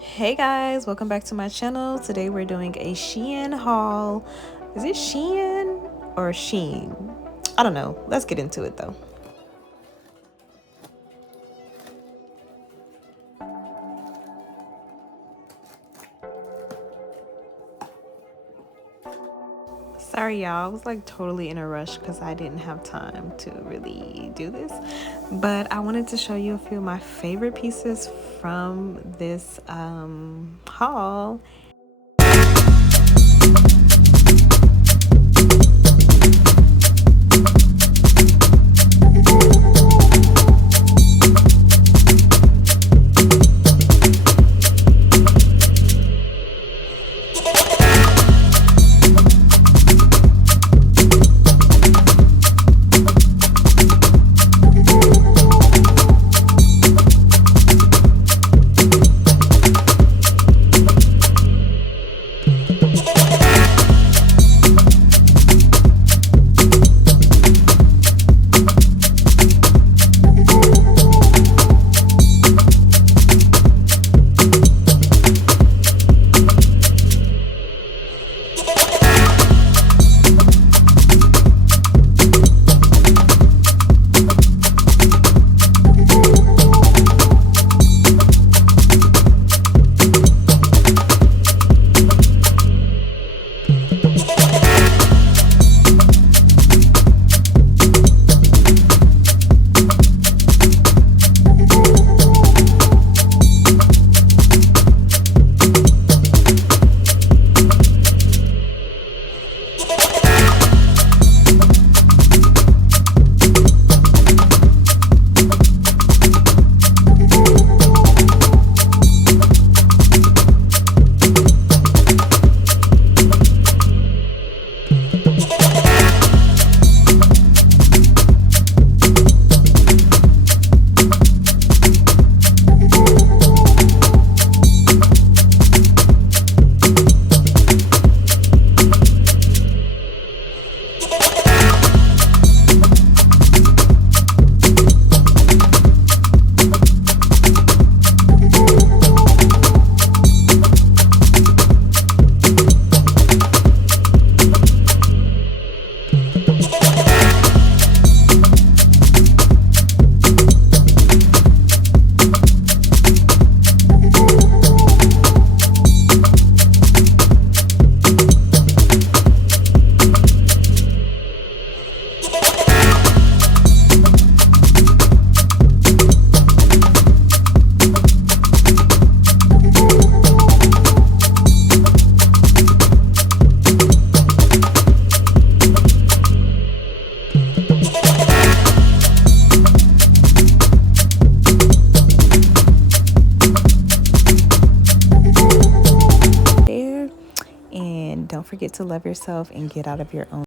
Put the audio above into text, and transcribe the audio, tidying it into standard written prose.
Hey guys, welcome back to my channel. Today we're doing a Shein haul. Is it Shein or Sheen? I don't know. Let's get into it though. Sorry y'all, I was like totally in a rush because I didn't have time to really do this. But I wanted to show you a few of my favorite pieces from this haul. And don't forget to love yourself and get out of your own